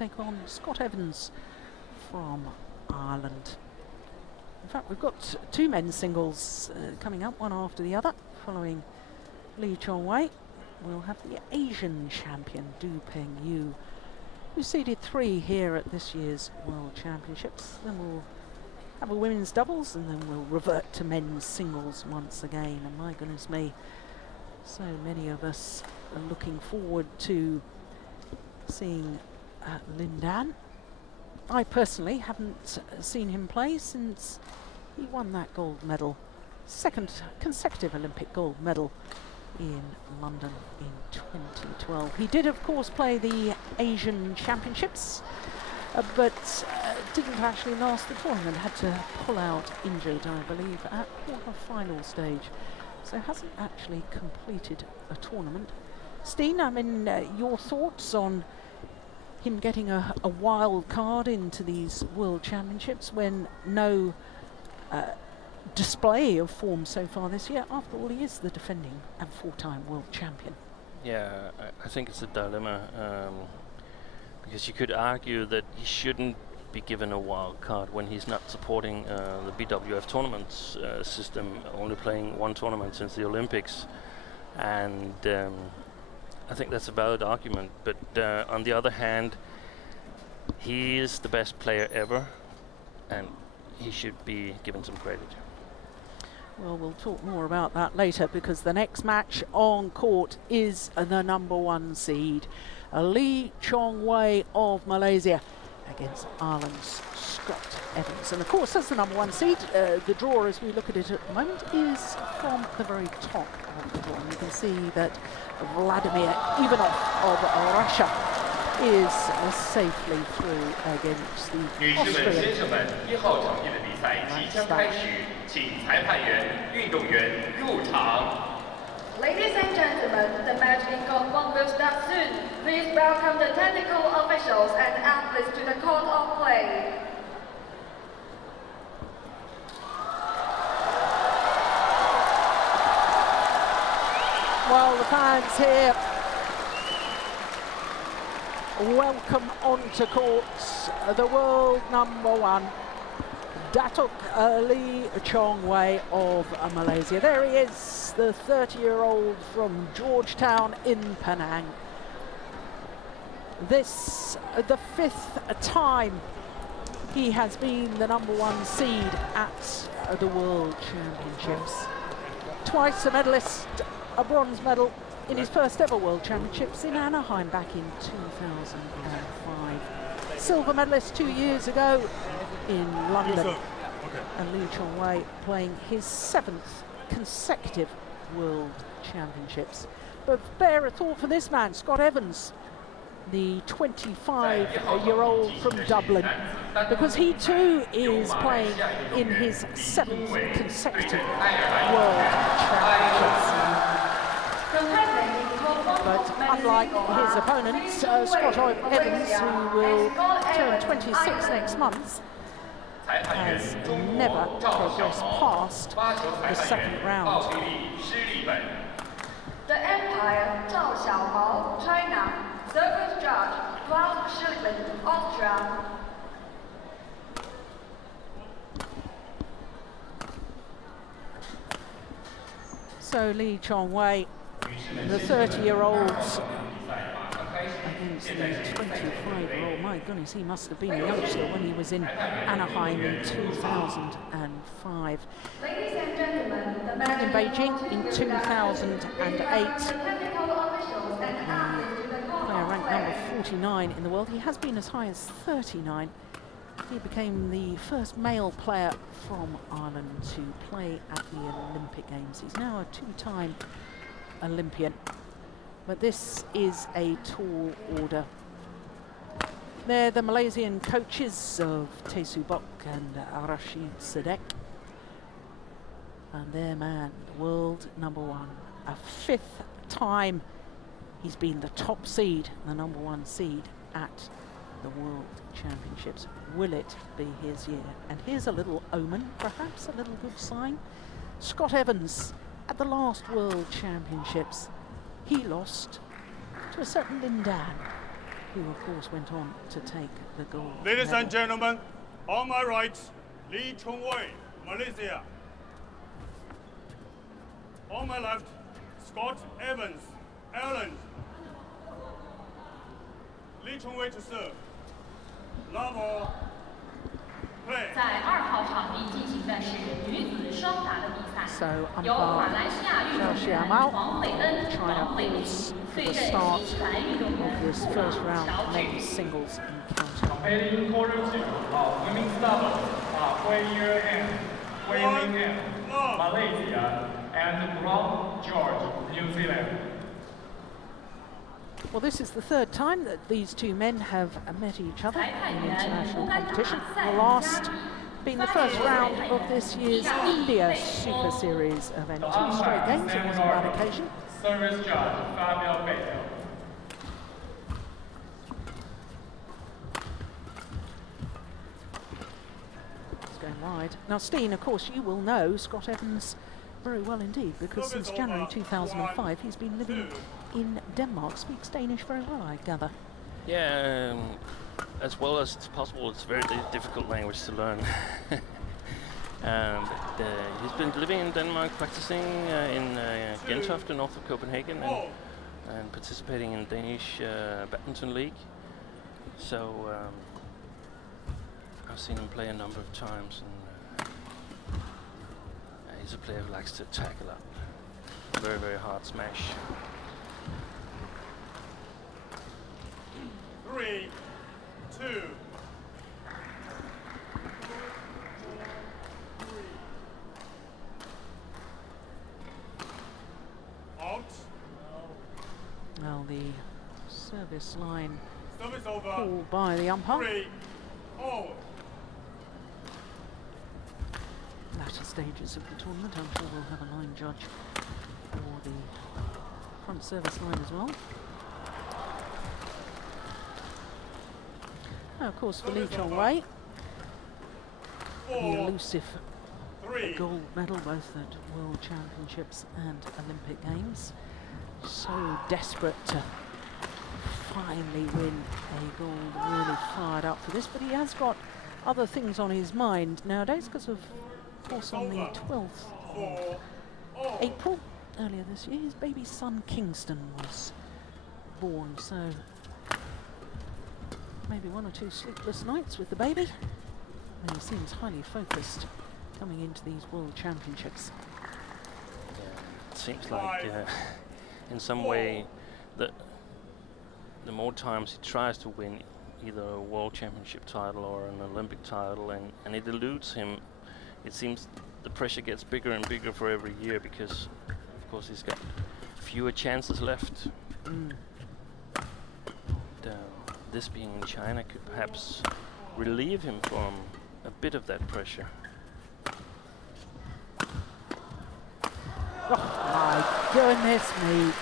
take on Scott Evans from Ireland. In fact, we've got two men's singles coming up, one after the other, following Chong Wei. We'll have the Asian champion, Du Pengyu, who seeded 3 here at this year's World Championships. Then we'll have a women's doubles, and then we'll revert to men's singles once again. And my goodness me, so many of us are looking forward to seeing Lin Dan. I personally haven't seen him play since he won that gold medal, 2nd consecutive Olympic gold medal in London in 2012. He did, of course, play the Asian Championships, but didn't actually last the tournament, had to pull out injured, I believe, at quarter-final stage. So hasn't actually completed a tournament. Steen, I mean, your thoughts on him getting a wild card into these World Championships when no display of form so far this year? After all, he is the defending and 4-time world champion. Yeah, I think it's a dilemma, because you could argue that he shouldn't be given a wild card when he's not supporting the BWF tournaments system, only playing one tournament since the Olympics. And I think that's a valid argument, but on the other hand, he is the best player ever, and he should be given some credit. Well, we'll talk more about that later, because the next match on court is the #1 seed, Chong Wei of Malaysia, against Ireland's Scott Evans. And of course, as the #1 seed, the draw, as we look at it at the moment, is from the very top of the draw. And you can see that Vladimir Ivanov of Russia is safely through against the Austrian. Ladies and gentlemen, the match in Court 1 will start soon. Please welcome the technical officials and athletes to the court of play. Well, the fans here welcome onto courts the world #1, Datuk Chong Wei of Malaysia. There he is, the 30-year-old from Georgetown in Penang. This, the 5th time he has been the #1 seed at the World Championships. Twice a medalist, a bronze medal in his first ever World Championships in Anaheim back in 2005. Silver medalist 2 years ago in London. And Chong Wei playing his 7th consecutive World Championships. But bear a thought for this man, Scott Evans, the 25-year-old from Dublin, because he too is playing in his 7th consecutive World Championships. But unlike his opponents, Scott Evans, who will turn 26 next month, has never progressed past the 2nd round. The Empire, Zhao Xiaomao, China. Circus judge, Klaus Schlickman, Austria. So Chong Wei, the 30-year-olds against the 25-year-old. My goodness, he must have been a youngster when he was in Anaheim in 2005. Ladies and gentlemen, the match in Beijing in 2008. Player ranked number 49 in the world. He has been as high as 39. He became the first male player from Ireland to play at the Olympic Games. He's now a 2-time Olympian. But this is a tall order. They're the Malaysian coaches of Tesu Bok and Rashid Sadek. And their man, the world #1, a 5th time he's been the top seed, the #1 seed at the World Championships. Will it be his year? And here's a little omen, perhaps a little good sign. Scott Evans at the last World Championships, he lost to a certain Lin Dan. who of course went on to take the gold Ladies medal. and gentlemen, on my right, Chong Wei, Malaysia. On my left, Scott Evans, Ireland. Chong Wei to serve. Level, play. 在2号场地进行的是女子双打的比赛， So 由马来西亚运动员黄伟恩、 China 黄伟玲 calls 对 for 阵 the start 新西兰运动 of 员 this 吴 first 少 round 俊。 men's singles encounter. Heading quarter 2 of women's double, Wei Ling Malaysia, and Guangzhou, New Zealand. Well, this is the third time that these two men have met each other in international competition. The last being the first round of this year's India Super Series event. 2 straight games, it was on that occasion. Service judge Fabio Beto. It's going wide. Now, Steen, of course, you will know Scott Evans very well indeed, because since January 2005 he's been living in Denmark, speaks Danish very well, I gather. Yeah, as well as it's possible, it's a very difficult language to learn. But he's been living in Denmark, practicing in Gentofte, north of Copenhagen, and participating in Danish badminton league. So I've seen him play a number of times, and he's a player who likes to attack a lot. Very, very hard smash. 3, 2. Out. Now the service line Service over. called by the umpire. 3, all. Latter stages of the tournament, I'm sure we'll have a line judge for the front service line as well. Now, of course, for Chong Wei, the 4, elusive 3. gold medal both at World Championships and Olympic Games. So desperate to finally win a gold, really fired up for this, but he has got other things on his mind nowadays, because of course on the 12th of 4, April earlier this year his baby son Kingston was born, so maybe 1 or 2 sleepless nights with the baby, and he seems highly focused coming into these World Championships. It seems like in some way that the more times he tries to win either a World Championship title or an Olympic title, and it eludes him, it seems the pressure gets bigger and bigger for every year, because of course he's got fewer chances left. And, this being in China could perhaps relieve him from a bit of that pressure. Oh my goodness me.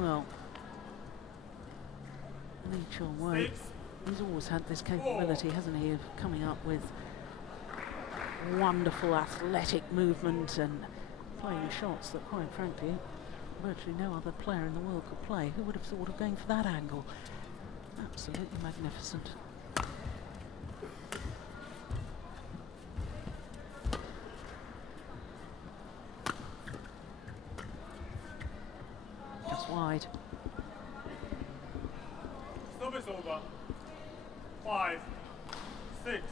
Well, Chong Wei, he's always had this capability, hasn't he, of coming up with wonderful athletic movement and playing shots that, quite frankly, virtually no other player in the world could play. Who would have thought of going for that angle? Absolutely magnificent. Just wide. Service over. 5, 6.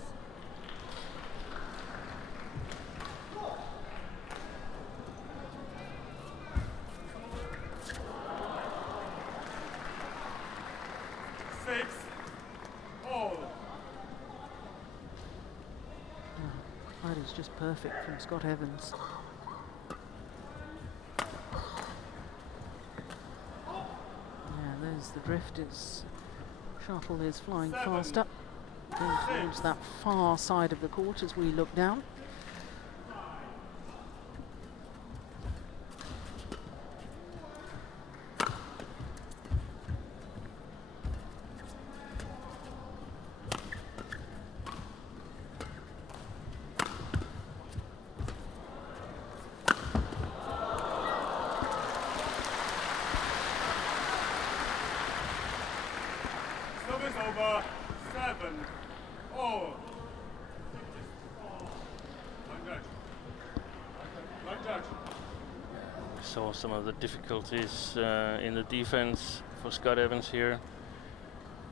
That is just perfect from Scott Evans. Yeah, there's the drift. Its shuttle is flying faster, going towards that far side of the court as we look down. Service over. 7 all. One judge. One judge. We saw some of the difficulties in the defense for Scott Evans here.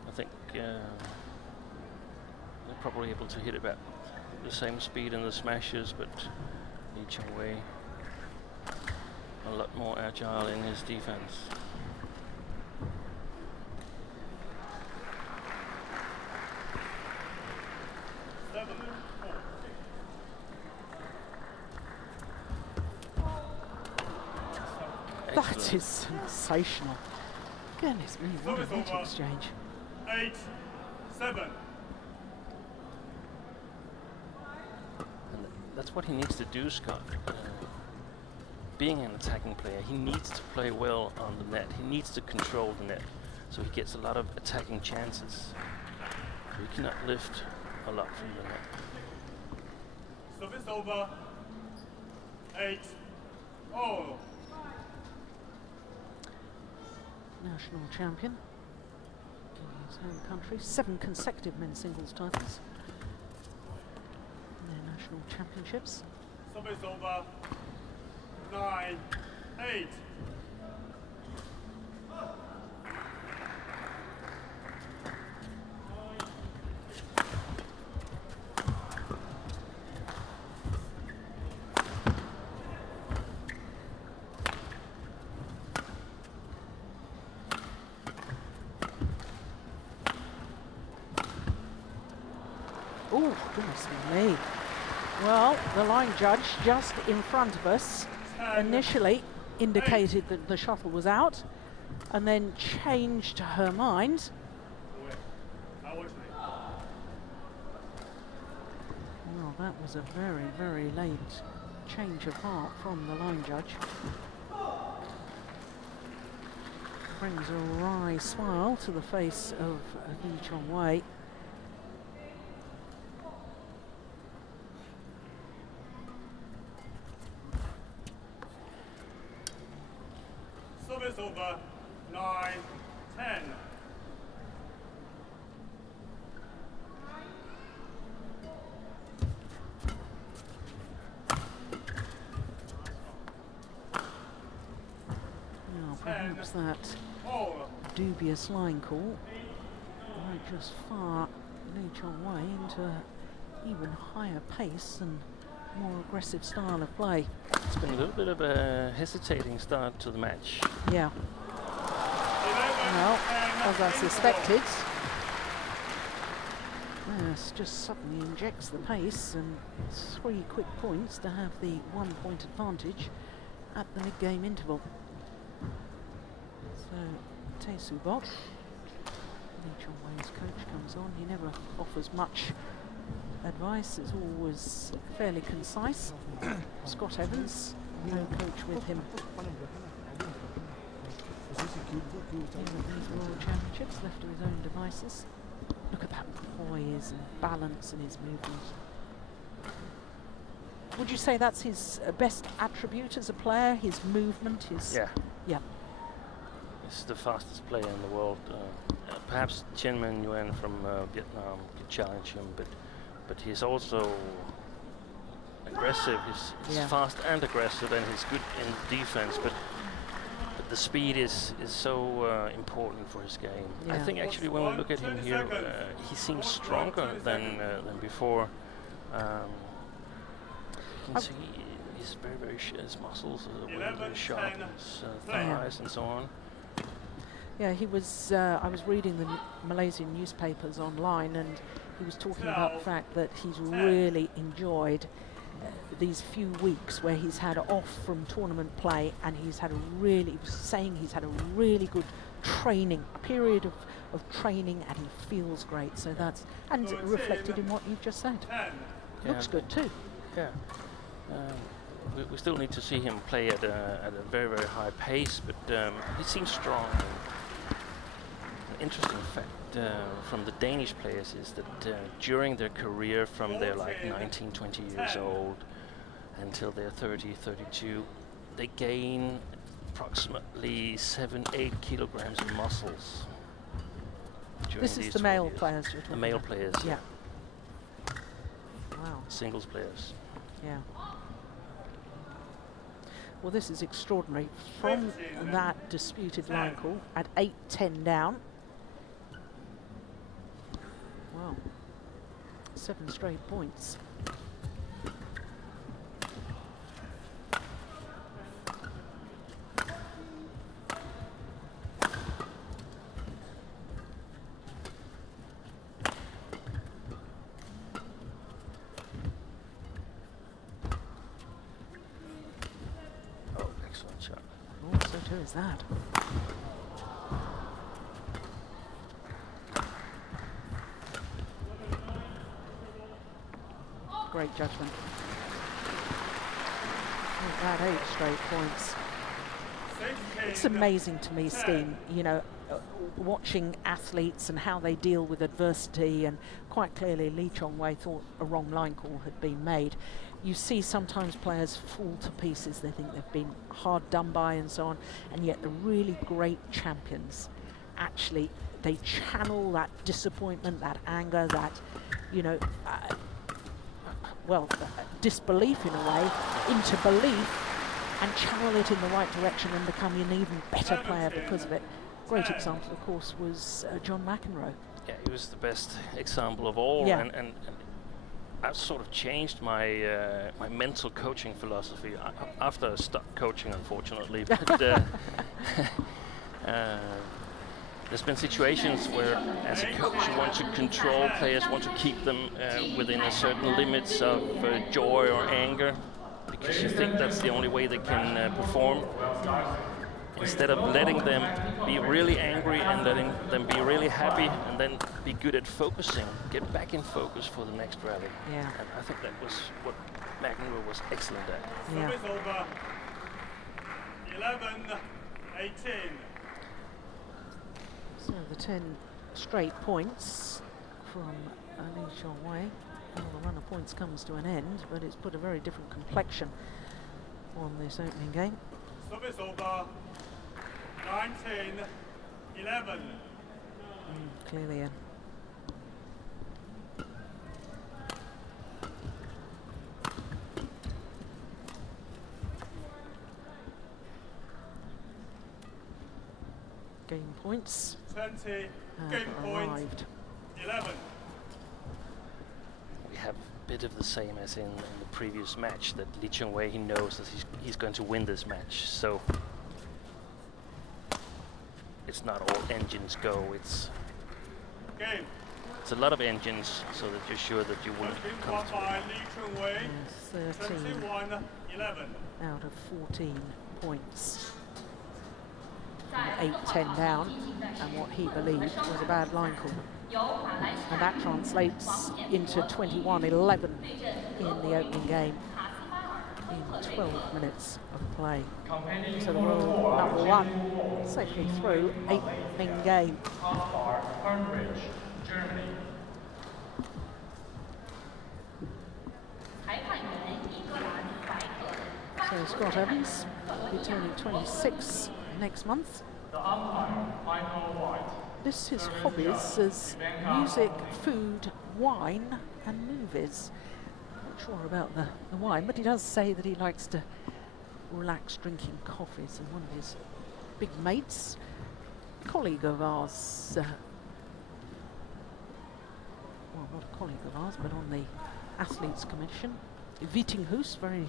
I think they're probably able to hit about the same speed in the smashes, but Chong Wei a lot more agile in his defense. That is sensational. Goodness me, what a net exchange. 8, 7. And that's what he needs to do, Scott. Being an attacking player, he needs to play well on the net. He needs to control the net, so he gets a lot of attacking chances. So he cannot lift a lot from the net. Service over. 8 all. National champion in his home country. 7 consecutive men's singles titles in their national championships. Service over. 9, 8. Oh, goodness me. Well, the line judge just in front of us initially indicated that the shuttle was out and then changed her mind. Well, that was a very, very late change of heart from the line judge. Brings a wry smile to the face of Chong Wei. Service over. 9, 10. Now, perhaps that dubious line call might just fire Chong Wei into an even higher pace and more aggressive style of play. It's been a little bit of a hesitating start to the match. Yeah. Well, as I suspected, yes, just suddenly injects the pace, and 3 quick points to have the 1 point advantage at the mid-game interval. So, Tae Soo-bok, Chong Wei's coach, comes on. He never offers much advice, is always fairly concise. Scott Evans, no coach with him in these World Championships, left to his own devices. Look at that poise and balance in his movement. Would you say that's his best attribute as a player, his movement? Yeah. Yeah. He's the fastest player in the world. Perhaps Chen Min Nguyen from Vietnam could challenge him, but he's also aggressive. He's fast and aggressive, and he's good in defense. But the speed is so important for his game. Yeah. I think actually when we look at him here, he seems stronger than before. You can see he's very his muscles are very sharp, his thighs and so on. Yeah, he was. I was reading the Malaysian newspapers online, and he was talking about the fact that he's really enjoyed these few weeks where he's had off from tournament play, and he was saying he's had a really good training, a period of training, and he feels great. So that's reflected in what you've just said. Looks good too. Yeah. We still need to see him play at a very high pace, but he seems strong. An interesting fact from the Danish players is that during their career, from they're like 19, 20 years old until they're 30, 32, they gain approximately 7-8 kilograms of muscles. during This is these the 12 male years. players you're The talking male about. players. Yeah. Wow. Singles players. Yeah. Well, this is extraordinary. From that disputed line call at 8-10 down. Wow. 7 straight points. Oh, excellent shot. Oh, so too is that. Great judgment. Oh, that 8 straight points. It's amazing to me, Steen, you know, watching athletes and how they deal with adversity, and quite clearly Lee Chong Wei thought a wrong line call had been made. You see sometimes players fall to pieces, they think they've been hard done by and so on, and yet the really great champions, actually, they channel that disappointment, that anger, that, you know, disbelief in a way, into belief, and channel it in the right direction and become an even better player because of it. Great example, of course, was John McEnroe. Yeah, he was the best example of all, Yeah. and I've sort of changed my my mental coaching philosophy after I stopped coaching, unfortunately. But there's been situations where, as a coach, you want to control players, want to keep them within a certain limits of joy or anger, because you think that's the only way they can perform. Instead of letting them be really angry and letting them be really happy, and then be good at focusing, get back in focus for the next rally. Yeah. And I think that was what McEnroe was excellent at. Yeah. Service over. 11-18. So the 10 straight points from Lee Chong Wei. Well, the run of points comes to an end, but it's put a very different complexion on this opening game. Service over. 19-11. Clearly a game points 20. have Game point. arrived. 11. We have a bit of the same as in the previous match, that Lee Chong Wei, he knows that he's going to win this match, so it's not all engines go, it's Game. a lot of engines, so that you're sure that you won't Has been come won to by Lee Chong Wei. And 13 21-11. out of 14 points. 8-10 down, and what he believed was a bad line call. And that translates into 21-11 in the opening game in 12 minutes of play. So the world number one safely through 8th game. Germany. So Scott Evans will be turning 26 next month. The umpire, final white. Lists his hobbies as music, food, wine and movies. Not sure about the wine, but he does say that he likes to relax drinking coffees, and one of his big mates, colleague of ours, well, not a colleague of ours, but on the Athletes Commission, Wittinghus, very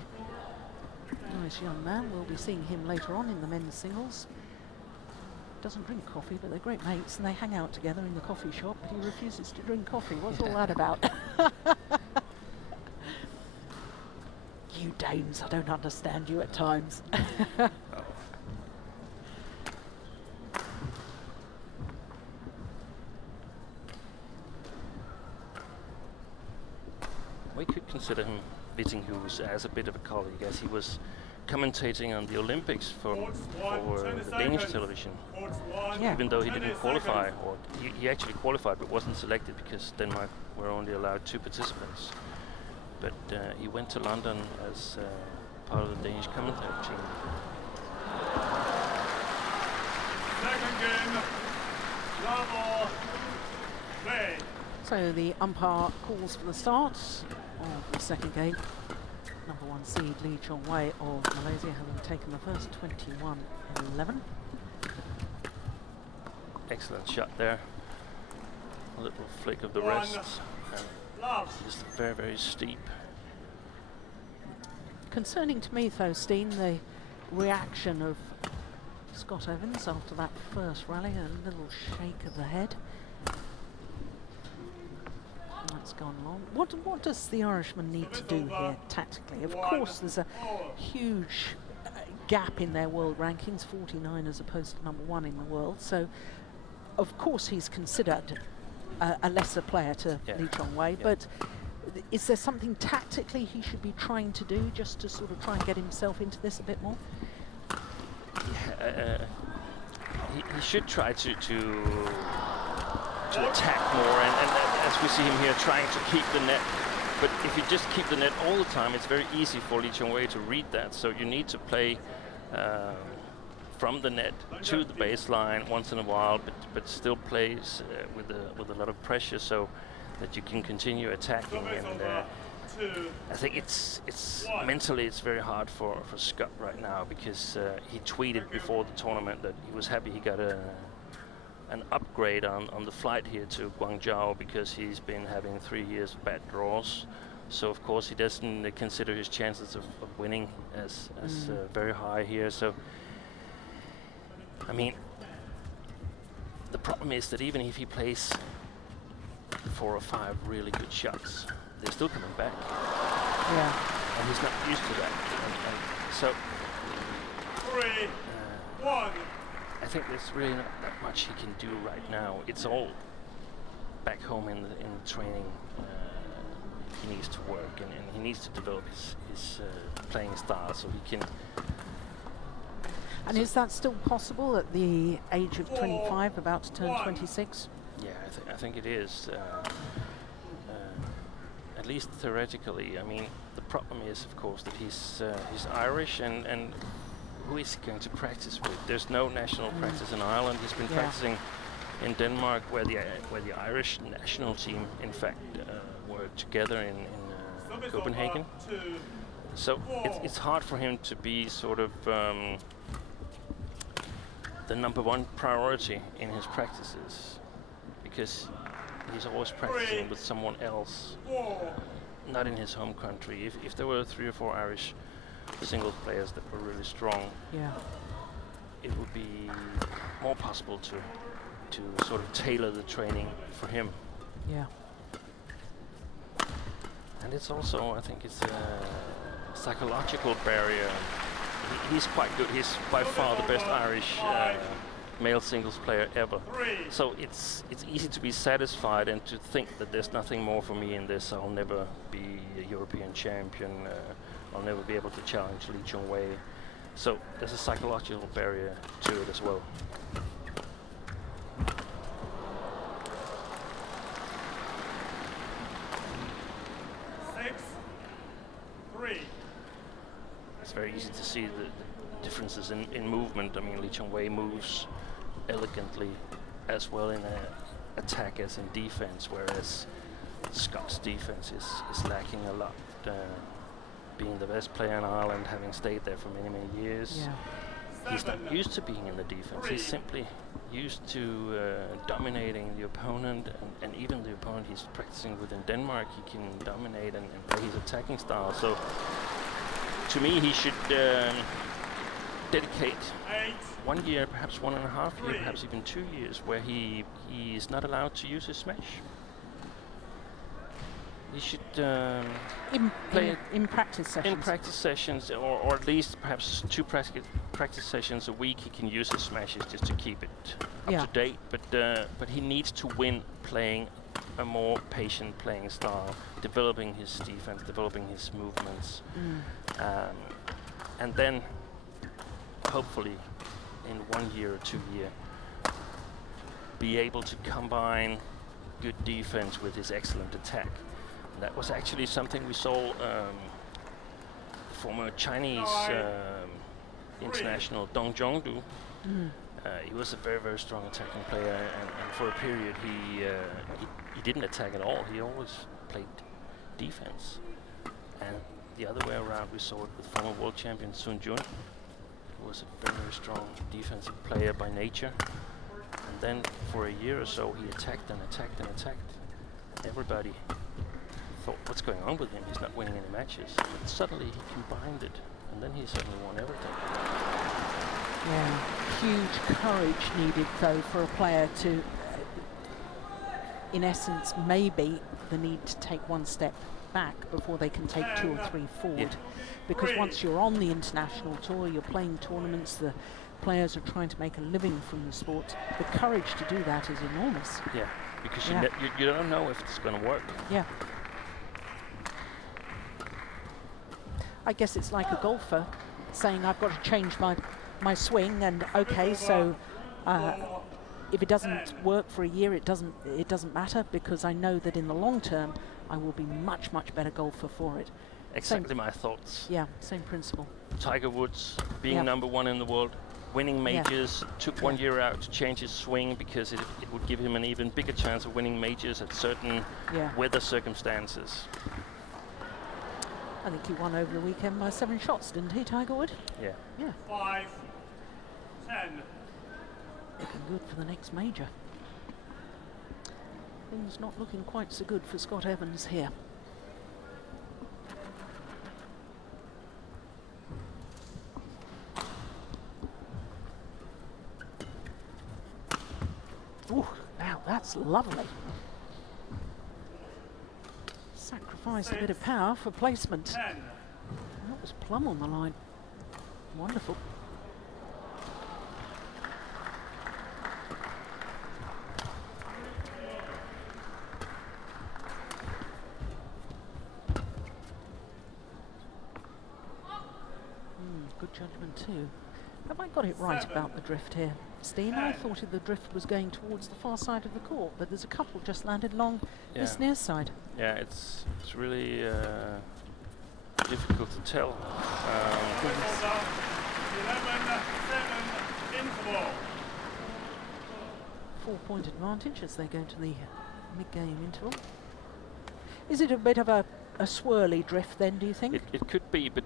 nice young man. We'll be seeing him later on in the men's singles. Doesn't drink coffee, but they're great mates and they hang out together in the coffee shop, but he refuses to drink coffee. What's all that about? You dames, I don't understand you at times. We could consider him, Wittinghus, as a bit of a colleague, as he was commentating on the Olympics for the Danish television. Yeah. Even though he didn't qualify, or he actually qualified but wasn't selected because Denmark were only allowed 2 participants. But he went to London as part of the Danish commentary team. Second game. Level Play. So the umpire calls for the start of the second game. Number 1 seed Lee Chong Wei of Malaysia having taken the first 21-11. Excellent shot there. A little flick of the One. wrist. And Love. just very, very steep. Concerning to me, though, Steen, the reaction of Scott Evans after that first rally, a little shake of the head. That's gone long. What does the Irishman need to do here tactically? Of course, there's a huge gap in their world rankings, 49 as opposed to number 1 in the world. So, of course, he's considered a lesser player to Lee Chong Wei. But is there something tactically he should be trying to do just to sort of try and get himself into this a bit more? He should try to attack more, and as we see him here trying to keep the net. But if you just keep the net all the time, it's very easy for Lee Chong Wei to read that. So you need to play from the net to the baseline once in a while, but still plays with a lot of pressure, so that you can continue attacking. And I think it's mentally it's very hard for Scott right now, because he tweeted before the tournament that he was happy he got an upgrade on the flight here to Guangzhou, because he's been having 3 years of bad draws. So of course he doesn't consider his chances of winning as very high here. So I mean, the problem is that even if he plays 4 or 5 really good shots, they're still coming back. Yeah. And he's not used to that. And so 3, 1. I think there's really not that much he can do right now. It's all back home in the training. He needs to work, and he needs to develop his playing style so he can. And is that still possible at the age of 25, about to turn 26? Yeah, I think it is. At least theoretically. I mean, the problem is, of course, that he's Irish, and who is he going to practice with? There's no national practice in Ireland. He's been practicing in Denmark, where the Irish national team, in fact, work together in Copenhagen. So it's hard for him to be sort of the number 1 priority in his practices, because he's always practicing with someone else, not in his home country. If there were 3 or 4 Irish singles players that were really strong, it would be more possible to sort of tailor the training for him. Yeah. And it's also, I think it's a psychological barrier. He's quite good. He's by far the best Irish male singles player ever. So it's easy to be satisfied and to think that there's nothing more for me in this. I'll never be a European champion. I'll never be able to challenge Lee Chong Wei. So there's a psychological barrier to it as well. It's very easy to see the differences in movement. I mean, Lee Chong Wei moves elegantly as well in attack as in defense, whereas Scott's defense is lacking a lot. Being the best player in Ireland, having stayed there for many, many years, he's not used to being in the defense. He's simply used to dominating the opponent, and even the opponent he's practicing with in Denmark, he can dominate and play his attacking style. So to me, he should dedicate 1 year, perhaps 1.5 years, perhaps even 2 years, where he is not allowed to use his smash. He should play in practice sessions. In practice sessions, or at least perhaps 2 practice sessions a week. He can use his smashes just to keep it up to date. But he needs to win playing a more patient playing style, developing his defense, developing his movements, and then hopefully in 1 year or 2 years be able to combine good defense with his excellent attack. And that was actually something we saw former Chinese international Dong Zhong do. he was a very, very strong attacking player, and for a period he didn't attack at all. He always played defense. And the other way around, we saw it with former world champion Sun Jun, who was a very, very strong defensive player by nature. And then for a year or so, he attacked and attacked and attacked. Everybody thought, what's going on with him? He's not winning any matches. But suddenly he combined it, and then he suddenly won everything. Yeah, huge courage needed though for a player to, in essence, maybe the need to take one step back before they can take 2 or 3 forward. Yeah. Because once you're on the international tour, you're playing tournaments, the players are trying to make a living from the sport. The courage to do that is enormous. Yeah, because Yeah. you don't know if it's going to work. Yeah. I guess it's like a golfer saying, I've got to change my swing, and okay, so if it doesn't work for a year, it doesn't matter, because I know that in the long term I will be much better golfer for it. Exactly my thoughts. Yeah, same principle. Tiger Woods being Yeah. number 1 in the world, winning Yeah. majors, took 1 year out to change his swing because it would give him an even bigger chance of winning majors at certain Yeah. weather circumstances. I think he won over the weekend by 7 shots, didn't he, Tiger Wood? Yeah. Yeah, 5, 10. looking good for the next major. Things not looking quite so good for Scott Evans here. Ooh, now that's lovely. Sacrifice a bit of power for placement. 10. That was plumb on the line. Wonderful. Good judgment too. Have I got it right about the drift here, Steen? I thought the drift was going towards the far side of the court, but there's a couple just landed along this near side. Yeah, it's really difficult to tell. 11-7 interval. 4-point advantage as they go to the mid-game interval. Is it a bit of a swirly drift then, do you think? It could be, but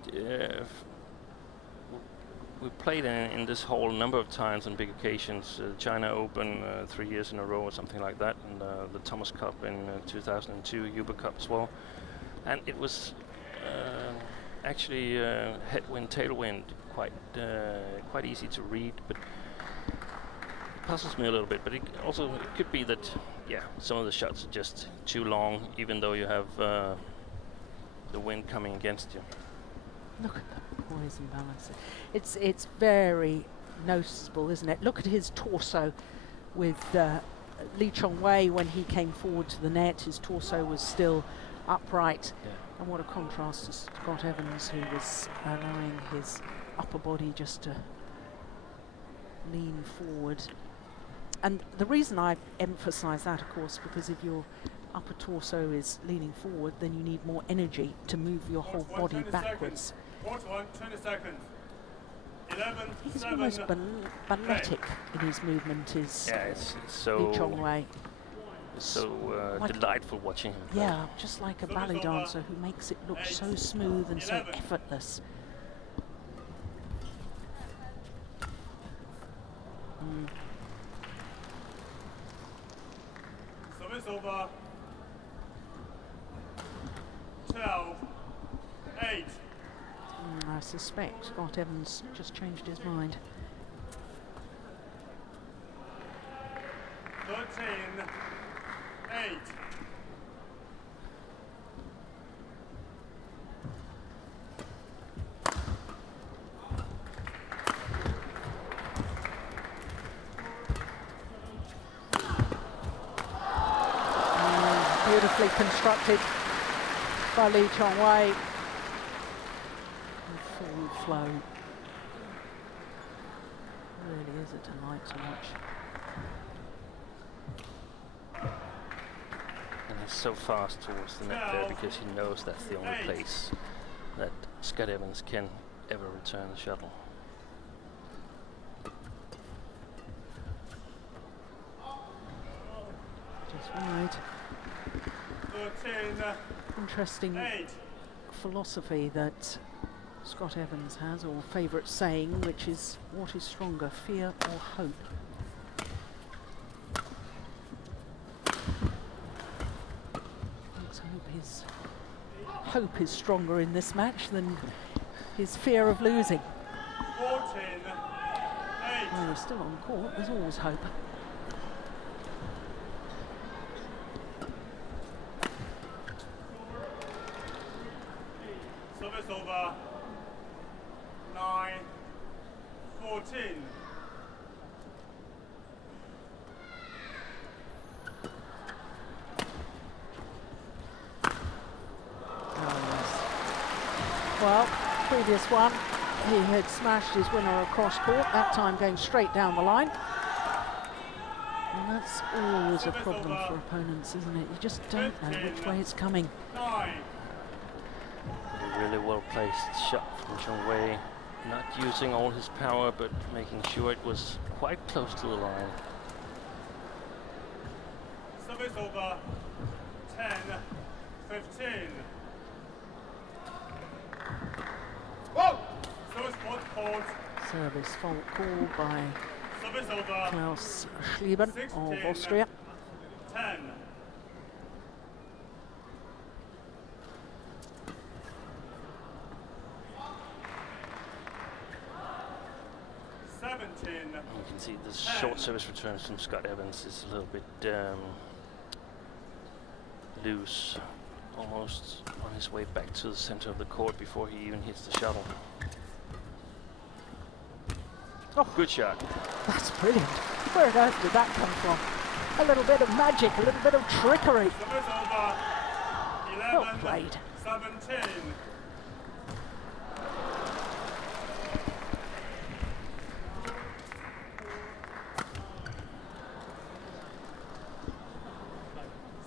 we played in this hole a number of times on big occasions. China Open 3 years in a row or something like that, and the Thomas Cup in 2002, Uber Cup as well. And it was actually headwind, tailwind, quite easy to read, but it puzzles me a little bit. But it could be that, yeah, some of the shots are just too long, even though you have the wind coming against you. Look at the poise and balance. It's very noticeable, isn't it? Look at his torso with Chong Wei when he came forward to the net. His torso was still upright. Yeah. And what a contrast to Scott Evans, who was allowing his upper body just to lean forward. And the reason I emphasize that, of course, because if your upper torso is leaning forward, then you need more energy to move your whole body backwards. Court 1, 20 seconds. He's 11-7. almost balletic in his movement, is Yeah, it's Chong Wei. so like delightful watching him play. Yeah, just like a ballet dancer who makes it look so smooth and so effortless. Service over. 12, 8. I suspect Scott Evans just changed his mind. 13, 8. Beautifully constructed by Chong Wei. Full flow. Really is a delight to watch. And he's so fast towards the net there because he knows that's the only place that Scott Evans can ever return the shuttle. That's right. 13, Interesting 8. philosophy that Scott Evans has, or favourite saying, which is, what is stronger, fear or hope? Let's hope his hope is stronger in this match than his fear of losing. 14, 8. While we're still on court, there's always hope. Service over. 9, 14. Well, previous one, he had smashed his winner across court, that time going straight down the line. And that's always a problem for opponents, isn't it? You just don't know which way it's coming. 9. A really well placed shot from Chong Wei, not using all his power but making sure it was quite close to the line. Service over. 10, 15. Whoa! Service fault. Service fault called by Service over. Klaus Schlieben of Austria. 10. 17. You can see the short service returns from Scott Evans is a little bit loose, almost on his way back to the center of the court before he even hits the shuttle. Oh, good shot. That's brilliant. Where on earth did that come from? A little bit of magic, a little bit of trickery. Service over. 11, Well played. 17.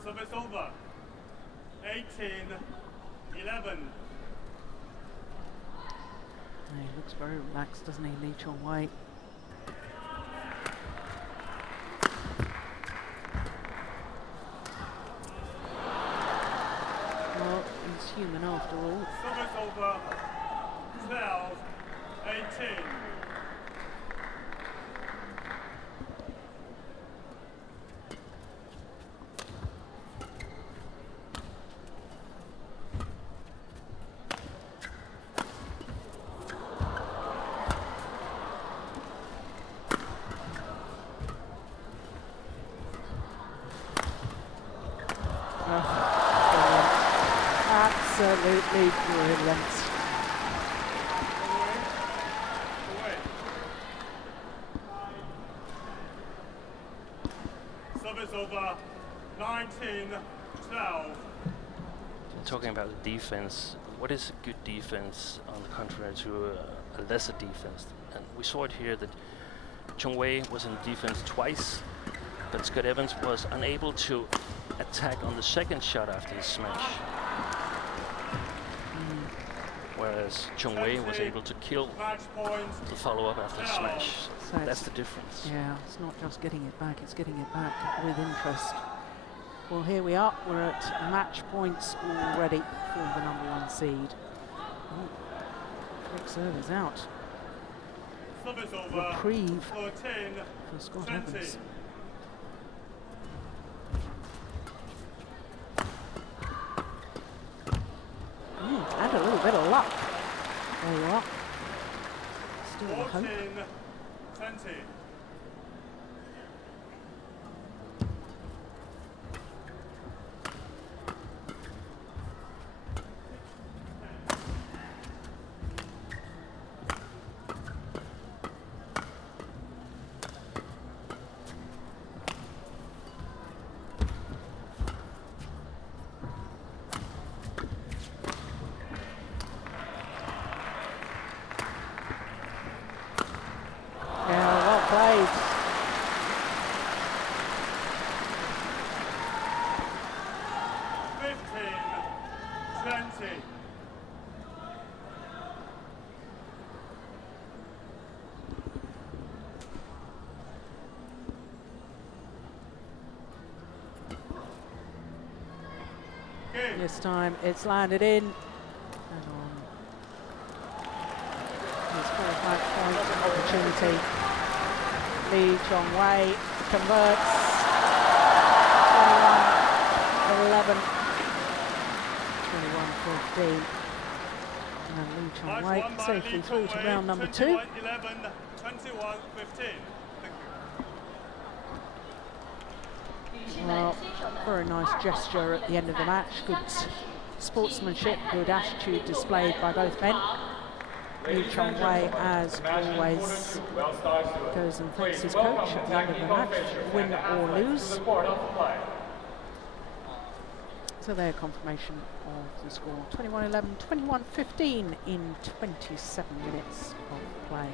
Service over. 18, 11. He looks very relaxed, doesn't he, Lee Chong Wei? Well, he's human after all. Service over. 12, 18. Absolutely brilliant. Away. Service over. 19, 12. Talking about the defense, what is a good defense on the contrary to a lesser defense? And we saw it here that Chong Wei was in defense twice, but Scott Evans was unable to attack on the second shot after his smash. Whereas Chong Wei was able to kill Match point. the follow-up after the smash. So That's it's- the difference. Yeah, it's not just getting it back, it's getting it back with interest. Well, here we are, we're at match points already for the #1 seed. Oh, quick serve is out. Service over. Reprieve 13, for Scott 20. Evans. And a little bit of luck. There you are. Still the hope. 14, 20. Yeah, well played. Game. This time it's landed in. And on his fourth match point opportunity, Chong Wei converts. 21-11. 21-15. And Chong Wei safely through to round number 2. 21-11, 21-15. Well, very nice gesture at the end of the match. Good sportsmanship, good attitude displayed by both men. Chong Wei, as always, goes and thanks his coach at the end of the match, win or lose. So their confirmation of the score, 21-11, 21-15 in 27 minutes of play.